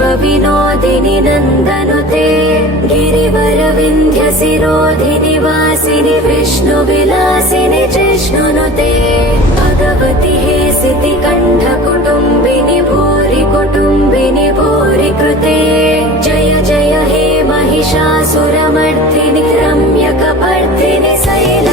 विश्वविनोदिनि नन्दनुते गिरिवरविन्ध्यशिरोधिनि वासिनि विष्णुविलासिनि जिष्णुनुते भगवति हे सितिकण्ठकुटुम्बिनि भूरि कुटुम्बिनि भूरि कृते जय जय हे महिषासुरमर्दिनि रम्यकपर्दिनि शैल